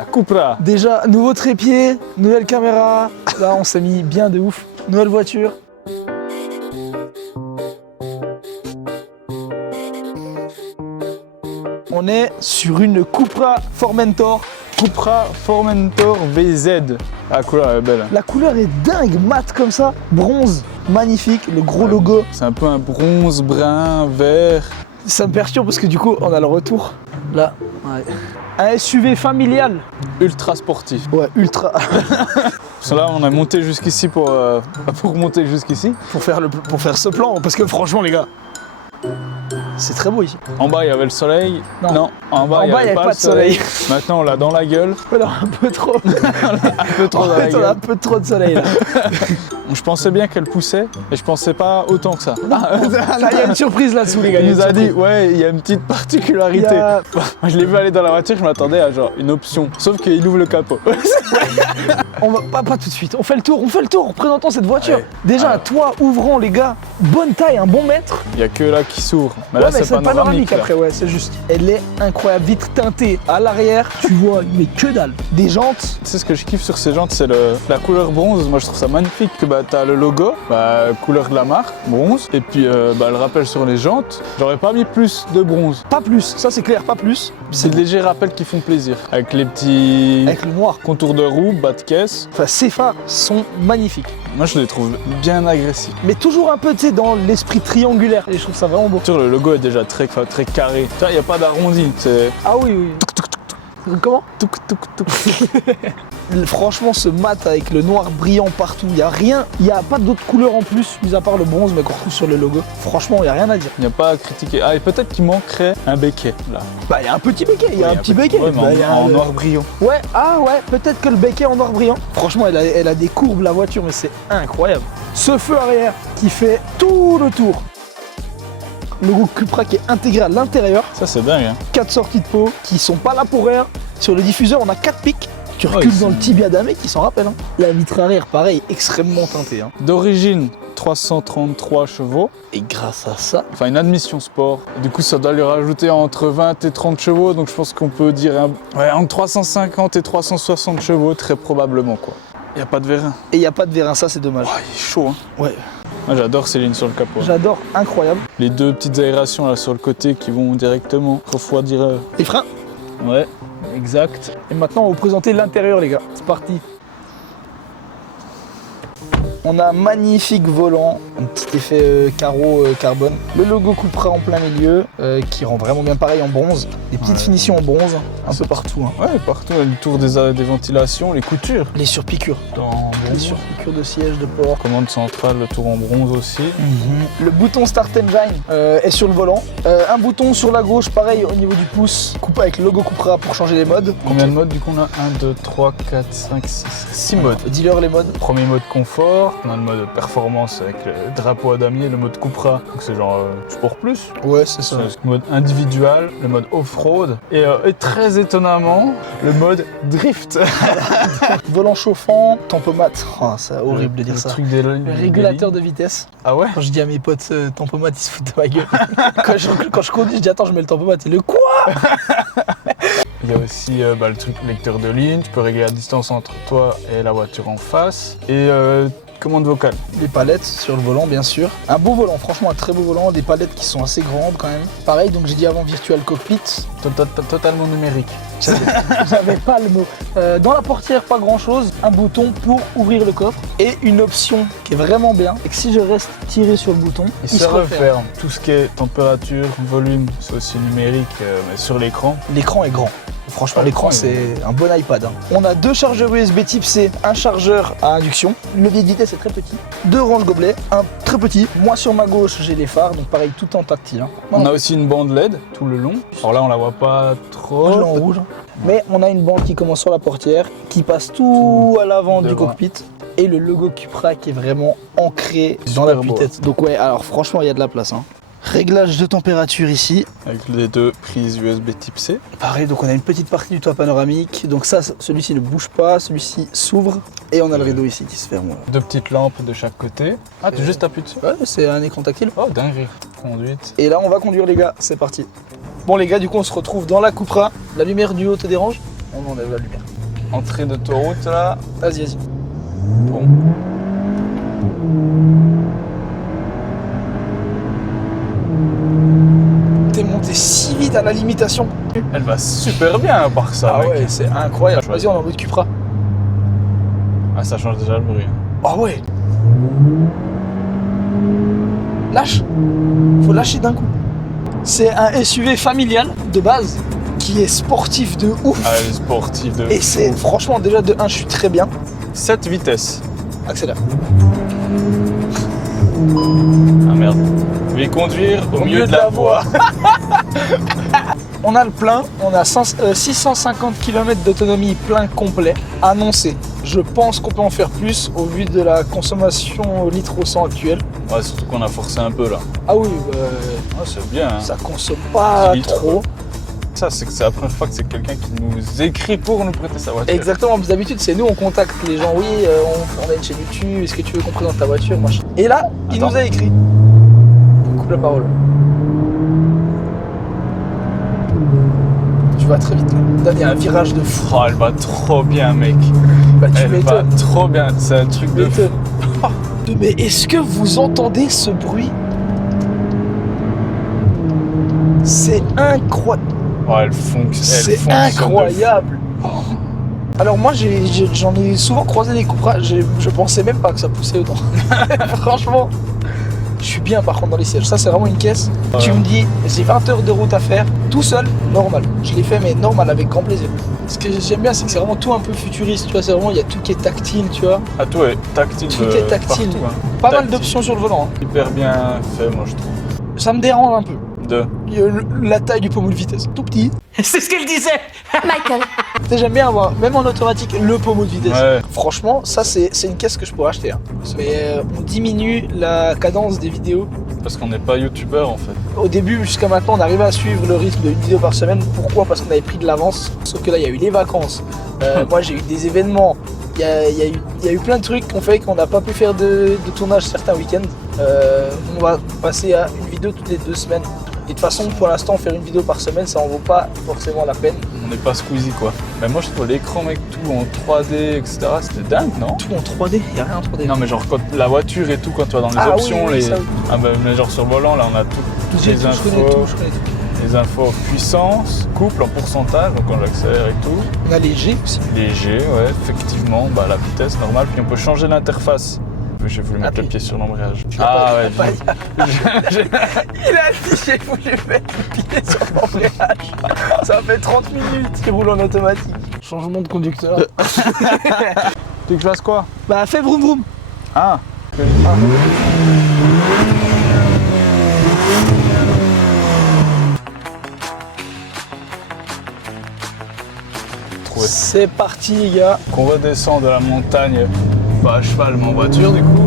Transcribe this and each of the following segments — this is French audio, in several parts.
La Cupra. Déjà, nouveau trépied, nouvelle caméra. Là, on s'est mis bien de ouf. Nouvelle voiture. On est sur une Cupra Formentor. Cupra Formentor VZ. La couleur est belle. La couleur est dingue, mat comme ça. Bronze, magnifique, le gros logo. C'est un peu un bronze, brun, vert. Ça me perturbe parce que du coup, on a le retour. Là, ouais. Un SUV familial. Ultra sportif. Ouais, ultra. Là, on a monté jusqu'ici pour monter jusqu'ici. pour faire ce plan, parce que franchement, les gars, c'est très beau ici. En bas, il y avait le soleil. Non. En bas, il n'y avait pas de soleil. Maintenant, on l'a dans la gueule. Alors, un peu trop. Un peu trop En dans la fait, on a gueule. un peu trop de soleil là. Je pensais bien qu'elle poussait, mais je pensais pas autant que ça. Là, il y a une surprise là-dessous, les gars. Il nous a dit, surprise. ouais, il y a une petite particularité. Il y a- Moi, je l'ai vu aller dans la voiture, je m'attendais à genre une option. Sauf qu'il ouvre le capot. On va pas tout de suite. On fait le tour, Présentons cette voiture. Ouais. Déjà, un Alors. toit ouvrant, les gars. Bonne taille, un bon mètre. Il y a que là qui s'ouvre. Mais Ouais, là, mais c'est panoramique. Là. après, ouais, c'est juste. Elle est incroyable, vitre teintée. À l'arrière, tu vois, mais que dalle. Des jantes. Tu sais ce que je kiffe sur ces jantes, c'est la couleur bronze. Moi, je trouve ça magnifique. Que t'as le logo, couleur de la marque, bronze, et puis le rappel sur les jantes. J'aurais pas mis plus de bronze. Pas plus, ça c'est clair, pas plus. C'est des légers rappels qui font plaisir. Avec les petits Avec le noir. contours de roue, bas de caisse. Enfin, ces phares sont magnifiques. Moi, je les trouve bien agressifs. Mais toujours un peu, tu sais, dans l'esprit triangulaire. Et je trouve ça vraiment beau. Sur le logo est déjà très carré. Tu vois, il n'y a pas d'arrondi. C'est Ah oui, oui. Comment touk touk touk. Franchement, ce mat avec le noir brillant partout, il n'y a rien, il n'y a pas d'autres couleurs en plus, mis à part le bronze, mais qu'on retrouve sur le logo. Franchement, il n'y a rien à dire. Il n'y a pas à critiquer. Ah, et peut-être qu'il manquerait un béquet, là. Bah, il y a un petit béquet, il y a Oui, un petit béquet. Ouais, mais Bah, il y a en le- noir brillant. Ouais, ah ouais, peut-être que le béquet en noir brillant. Franchement, elle a des courbes, la voiture, mais c'est incroyable. Ce feu arrière qui fait tout le tour. Logo Cupra qui est intégré à l'intérieur. Ça, c'est dingue. Hein. 4 sorties de peau qui sont pas là pour rien. Sur le diffuseur, on a 4 pics. Tu Ouais, recules ils dans sont- le tibia damé qui s'en rappelle. Hein. La vitre arrière, pareil, extrêmement teintée. Hein. D'origine, 333 chevaux. Et grâce à ça, Enfin, une admission sport. Du coup, ça doit lui rajouter entre 20 et 30 chevaux. Donc, je pense qu'on peut dire entre 350 et 360 chevaux, très probablement, quoi. Il n'y a pas de vérin. et il n'y a pas de vérin, ça c'est dommage. Oh, il est chaud, hein. Ouais, Moi, j'adore ces lignes sur le capot. j'adore, incroyable. Les deux petites aérations là sur le côté qui vont directement refroidir. Les freins. Ouais, exact. Et maintenant, on va vous présenter l'intérieur, les gars. C'est parti. On a un magnifique volant, un petit effet carreau carbone. Le logo Cupra en plein milieu, qui rend vraiment bien pareil en bronze. Des petites Ouais. finitions en bronze, un peu partout. Hein. Ouais, partout, le tour des ventilations, les coutures. Les surpiqûres. Dans Les surpiqûres de siège de port. Commande centrale, le tour en bronze aussi. Le bouton Start Engine est sur le volant. Un bouton sur la gauche, pareil au niveau du pouce, coupé avec le logo Cupra pour changer les modes. Combien de modes du coup on a 1, 2, 3, 4, 5, 6, 6 modes. Dealer les modes. Premier mode confort, on a le mode performance avec le drapeau à damier, le mode Cupra, donc c'est genre sport plus. Ouais, c'est ça. Le mode individual, le mode off-road et très étonnamment le mode drift. Volant chauffant, tempomat. Oh, c'est horrible de dire le ça. Truc des, Le régulateur de vitesse. Ah ouais. Quand je dis à mes potes tempomat, ils se foutent de ma gueule. quand je conduis, je dis attends, je mets le tempomat. Et le quoi? Il y a aussi le truc lecteur de ligne, tu peux régler la distance entre toi et la voiture en face. Et commande vocale. Les palettes sur le volant, bien sûr. Un beau volant, franchement, un très beau volant. Des palettes qui sont assez grandes quand même. Pareil, donc j'ai dit avant Virtual Cockpit. Totalement numérique. J'avais pas le mot. Dans la portière, pas grand chose. Un bouton pour ouvrir le coffre. Et une option qui est vraiment bien. Et que si je reste tiré sur le bouton, Il se referme. Tout ce qui est température, volume, c'est aussi numérique, mais sur l'écran. L'écran est grand. Franchement, Ah, l'écran, l'écran, c'est un bon iPad. Hein. On a 2 chargeurs USB type C, un chargeur à induction. Le levier de vitesse est très petit. 2 ranges gobelets, un très petit. Moi, sur ma gauche, j'ai les phares, donc pareil, tout en tactile. Hein. On a aussi une bande LED tout le long. Alors là, on la voit pas trop. Moi, je l'ai en rouge. Mais on a une bande qui commence sur la portière, qui passe tout à l'avant du devant. cockpit. Et le logo Cupra qui est vraiment ancré dans Super la beau. tête. Donc ouais, alors franchement, il y a de la place. Hein. Réglage de température ici. Avec les deux prises USB type C. Pareil, donc on a une petite partie du toit panoramique. Donc ça, celui-ci ne bouge pas, celui-ci s'ouvre. Et on a le rideau ici qui se ferme. Deux petites lampes de chaque côté. Ah, tu juste appuies dessus. Ouais, c'est un écran tactile. Oh, dingue. Conduite. Et là, on va conduire les gars, c'est parti. Bon les gars, du coup, on se retrouve dans la Cupra. La lumière du haut te dérange? On enlève la lumière. Entrée d'autoroute là. Vas-y, vas-y. Bon. T'es monté si vite à la limitation. Elle va super bien à part ça, Ah mec. ouais, c'est incroyable. Ouais. Vas-y, on est en mode Cupra. Ah, ça change déjà le bruit. Ah ouais. Lâche. Faut lâcher d'un coup. C'est un SUV familial de base qui est sportif de ouf. Ah, elle est sportive de. Et c'est franchement déjà de 1, je suis très bien. 7 vitesses. Accélère. Ah merde. Je vais conduire au milieu de la voie. On a le plein, on a 650 km d'autonomie plein complet annoncé. Je pense qu'on peut en faire plus au vu de la consommation au litre au 100 actuelle. Ouais, surtout qu'on a forcé un peu là. Ah oui, bah, Ah, c'est bien. Hein. ça consomme pas 10 litres. trop. Ça, c'est que c'est la première fois que c'est quelqu'un qui nous écrit pour nous prêter sa voiture. Exactement, parce que d'habitude c'est nous, on contacte les gens, oui, on a une chaîne YouTube, est-ce que tu veux qu'on présente ta voiture, machin. Et là, il Attends. nous a écrit. Coupe la parole. Tu vas très vite là. Là, il y a un virage de fou. Oh, elle va trop bien, mec. Bah, tu Elle va m'étonnes. trop bien. C'est un truc de fou. M'étonnes. Mais est-ce que vous entendez ce bruit? C'est incroyable. Oh, elle fonctionne. C'est incroyable. Alors moi j'en ai souvent croisé des Cupra, je pensais même pas que ça poussait autant. Franchement, je suis bien par contre dans les sièges. Ça c'est vraiment une caisse. Ouais. Tu me dis j'ai 20 heures de route à faire, tout seul, normal. Je l'ai fait mais normal, avec grand plaisir. Ce que j'aime bien c'est que c'est vraiment tout un peu futuriste, tu vois, c'est vraiment, il y a tout qui est tactile, tu vois. Ah, tout est tactile. Tout de est tactile. partout, hein. Pas mal Tactile. d'options sur le volant. Hein. Hyper bien fait, moi je trouve. Ça me dérange un peu. De. Il y a la taille du pommeau de vitesse, tout petit. C'est ce qu'elle disait. Michael. Tu sais, j'aime bien avoir, même en automatique, le pommeau de vitesse. Ouais. Franchement, ça c'est une caisse que je pourrais acheter. Hein. Mais on diminue la cadence des vidéos. Parce qu'on n'est pas youtubeur en fait. Au début, jusqu'à maintenant, on arrivait à suivre le rythme d'une vidéo par semaine. Pourquoi? Parce qu'on avait pris de l'avance. Sauf que là, il y a eu les vacances. Moi, j'ai eu des événements. Il y a eu plein de trucs qui ont fait qu'on n'a pas pu faire de tournage certains week-ends. On va passer à une vidéo toutes les 2 semaines. Et de toute façon, pour l'instant, faire une vidéo par semaine, ça en vaut pas forcément la peine. On n'est pas Squeezie quoi. Mais moi je trouve l'écran, mec, tout en 3D, etc. C'était dingue, non? Tout en 3D, il n'y a rien en 3D. Non, mais genre quand la voiture et tout, quand tu vas dans les Ah oui, options, oui, les. ça, oui. Ah, bah, mais genre sur le volant, là on a tout. J'ai Les tout, je connais infos. tout, je connais tout. Les infos puissance, couple en pourcentage, donc quand j'accélère et tout. On a les G aussi. Léger, ouais, effectivement, bah, la vitesse normale, puis on peut changer l'interface. J'ai voulu mettre puis- le pied sur l'embrayage. Il a pas ouais, dit, il a dit j'ai voulu mettre le pied sur l'embrayage. Ça fait 30 minutes qu'il roule en automatique. Changement de conducteur. Tu veux que je fasse quoi? Bah fais vroom vroom. Ah, trouvé. C'est parti les gars. Qu'on redescend de la montagne, pas à cheval mais en voiture du coup.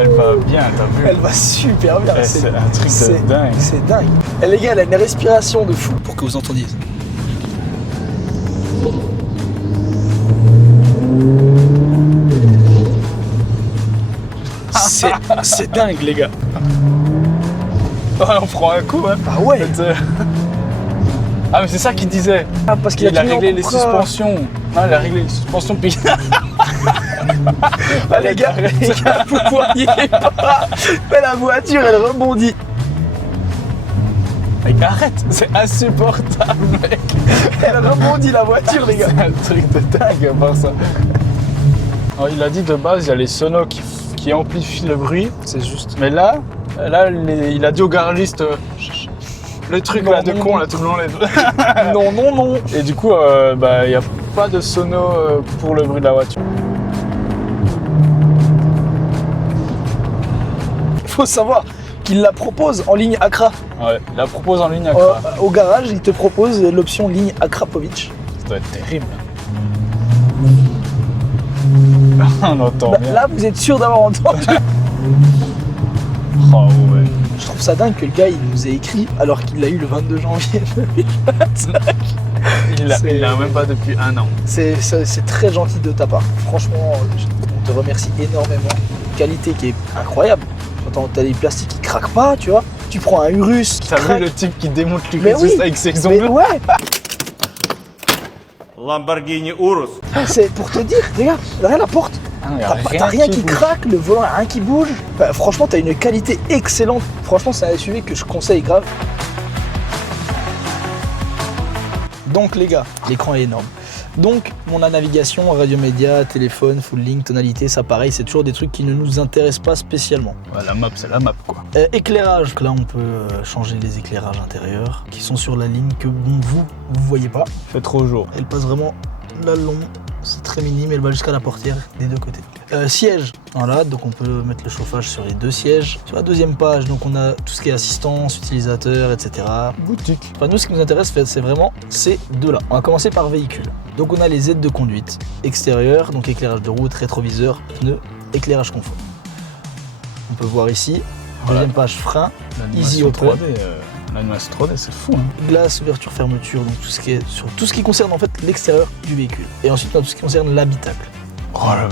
Elle va bien, t'as vu? Elle va super bien. Eh, c'est un truc de dingue. C'est dingue. Et les gars, elle a une respiration de fou pour que vous entendiez. C'est dingue les gars. Ouais, on prend un coup, hein. Ah ouais. Ah mais c'est ça qu'il disait. Ah, parce qu'il Il a mis en réglé les Cupra. suspensions. Non, il a réglé les suspensions puis. Ah, les gars, vous voyez pas. Mais la voiture, elle rebondit. Mec, arrête, c'est insupportable, mec. Elle rebondit la voiture, les gars. C'est un truc de dingue à part ça. Alors, il a dit de base, il y a les sonos qui amplifient le bruit. C'est juste. Mais là il a dit au garagiste le truc Non, là de non, con non. là tout le long les. Non, non, non. Et du coup, bah, il n'y a pas de sono pour le bruit de la voiture. Il faut savoir qu'il la propose en ligne Accra. Ouais, il la propose en ligne à Accra. Au garage, il te propose l'option ligne Akrapovic. Ça doit être terrible. On entend Bah, bien. là, vous êtes sûr d'avoir entendu. Oh ouais. Je trouve ça dingue que le gars, il nous ait écrit alors qu'il l'a eu le 22 janvier 2025. C'est- Il l'a même pas depuis 1 an. C'est très gentil de ta part. Franchement, on te remercie énormément. Qualité qui est incroyable. T'as des plastiques qui craquent pas, tu vois. Tu prends un Urus qui T'as vu craque. le type qui démonte Mais l'Urus oui. avec ses Mais ongles? ouais, Lamborghini Urus. c'est pour te dire, regarde la porte. Ah, y a T'as rien qui bouge. craque, le volant, rien qui bouge. Enfin, franchement, t'as une qualité excellente. Franchement, c'est un SUV que je conseille grave. Donc les gars, l'écran est énorme. Donc on a navigation, radio média, téléphone, full link, tonalité, ça pareil, c'est toujours des trucs qui ne nous intéressent pas spécialement. Ouais, la map, c'est la map quoi. Éclairage, là on peut changer les éclairages intérieurs qui sont sur la ligne que bon, vous voyez pas. Il fait trop jour. Elle passe vraiment là le long, c'est très minime, elle va jusqu'à la portière des deux côtés. Siège, voilà, donc on peut mettre le chauffage sur les deux sièges. Sur la deuxième page, donc on a tout ce qui est assistance, utilisateur, etc. Boutique. Enfin, nous, ce qui nous intéresse, c'est vraiment ces deux-là. On va commencer par véhicule. Donc on a les aides de conduite extérieure, donc éclairage de route, rétroviseur, pneus, éclairage confort. On peut voir ici, deuxième page frein, Easy L'animation Open. 3D, l'animation 3D, c'est fou. Hein. glace, ouverture, fermeture, donc tout ce qui est sur tout ce qui concerne en fait l'extérieur du véhicule. Et ensuite on a tout ce qui concerne l'habitacle. Oh là,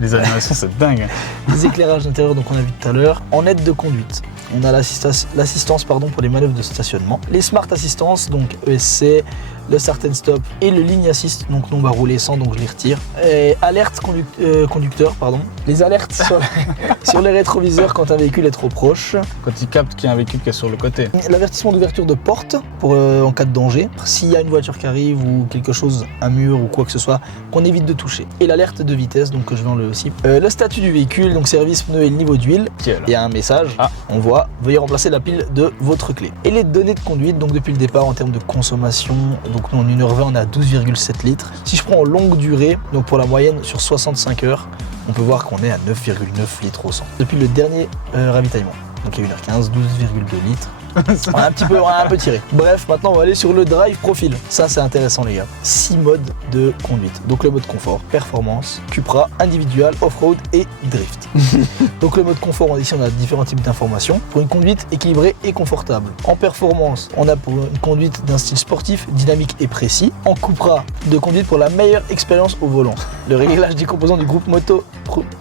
les animations, c'est dingue. Hein. Les éclairages intérieurs, donc on a vu tout à l'heure. En aide de conduite, on a l'assistance pour les manœuvres de stationnement. Les Smart Assistance, donc ESC, le Start and Stop et le Ligne Assist, donc non, on va rouler sans, donc je les retire. Et alerte conducteur, pardon. Les alertes sur les rétroviseurs quand un véhicule est trop proche. Quand il capte qu'il y a un véhicule qui est sur le côté. L'avertissement d'ouverture de porte pour en cas de danger. S'il y a une voiture qui arrive ou quelque chose, un mur ou quoi que ce soit, qu'on évite de toucher. Et l'alerte de vitesse, donc que je vais enlever aussi. Le statut du véhicule, donc service pneu et le niveau d'huile. Qui est là? Il y a un message, on voit, veuillez remplacer la pile de votre clé. Et les données de conduite, donc depuis le départ en termes de consommation, donc nous en 1h20 on est à 12,7 litres. Si je prends en longue durée, donc pour la moyenne sur 65 heures, on peut voir qu'on est à 9,9 litres au 100. Depuis le dernier ravitaillement, donc il y a 1h15, 12,2 litres. On a un peu tiré. Bref, maintenant on va aller sur le drive profil. Ça c'est intéressant les gars. 6 modes de conduite. Donc le mode confort, performance, Cupra, individual, off-road et drift. Donc le mode confort, ici on a différents types d'informations pour une conduite équilibrée et confortable. En performance, on a pour une conduite d'un style sportif, dynamique et précis. En Cupra, de conduite pour la meilleure expérience au volant. Le réglage des composants du groupe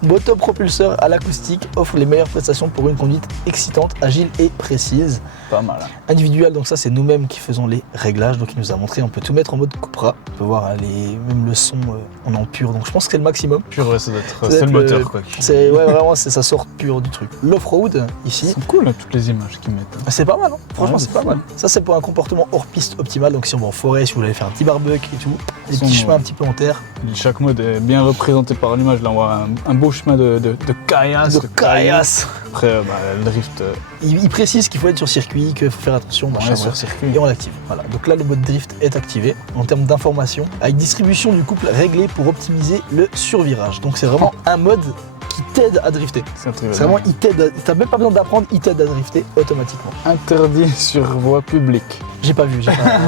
motopropulseur à l'acoustique offre les meilleures prestations pour une conduite excitante, agile et précise. Pas mal. Hein. Individuel, donc ça c'est nous-mêmes qui faisons les réglages, donc il nous a montré on peut tout mettre en mode Cupra. On peut voir même le son on est en pur, donc je pense que c'est le maximum. Pur, ouais, ça doit être, c'est le moteur quoi. C'est ouais, vraiment ça sort pur du truc. L'off-road ici. C'est cool là, toutes les images qu'ils mettent. Hein. C'est pas mal, hein. Franchement Ouais, c'est pas mal. Ça c'est pour un comportement hors piste optimal, donc si on va en forêt, si vous voulez faire un petit barbecue et tout, des petits chemins un petit peu en terre. Chaque mode est bien représenté par l'image. Là on voit un beau chemin de caillasse. De caillasse. Après le drift. Il précise qu'il faut être sur circuit, qu'il faut faire attention, machin, sur circuit. et on l'active. Voilà. Donc là, le mode drift est activé en termes d'information, avec distribution du couple réglée pour optimiser le survirage. Donc c'est vraiment un mode qui t'aide à drifter. C'est un truc C'est vraiment, il t'aide. T'as même pas besoin d'apprendre, il t'aide à drifter automatiquement. interdit sur voie publique. J'ai pas vu,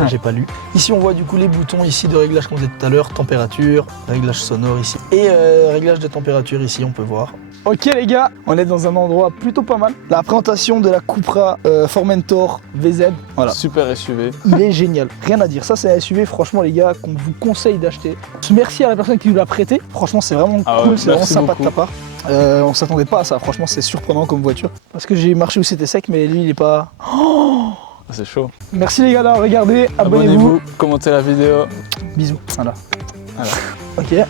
j'ai pas lu. Ici, on voit du coup les boutons ici de réglage comme on disait tout à l'heure, température, réglage sonore ici, et réglage de température ici, on peut voir. Ok les gars, on est dans un endroit plutôt pas mal. La présentation de la Cupra Formentor VZ, voilà. Super SUV. Il est génial, rien à dire. Ça c'est un SUV franchement les gars qu'on vous conseille d'acheter. Merci à la personne qui nous l'a prêté. Franchement c'est vraiment cool, ouais, c'est vraiment merci sympa beaucoup. de ta part. On s'attendait pas à ça, franchement c'est surprenant comme voiture. Parce que j'ai marché où c'était sec mais lui il est pas... Oh, C'est chaud. merci les gars d'avoir regardé, abonnez-vous. Commentez la vidéo. Bisous. Voilà. Voilà. Ok.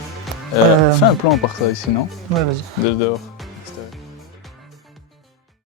Fais un plan par ça ici, non? Ouais vas-y. De dehors.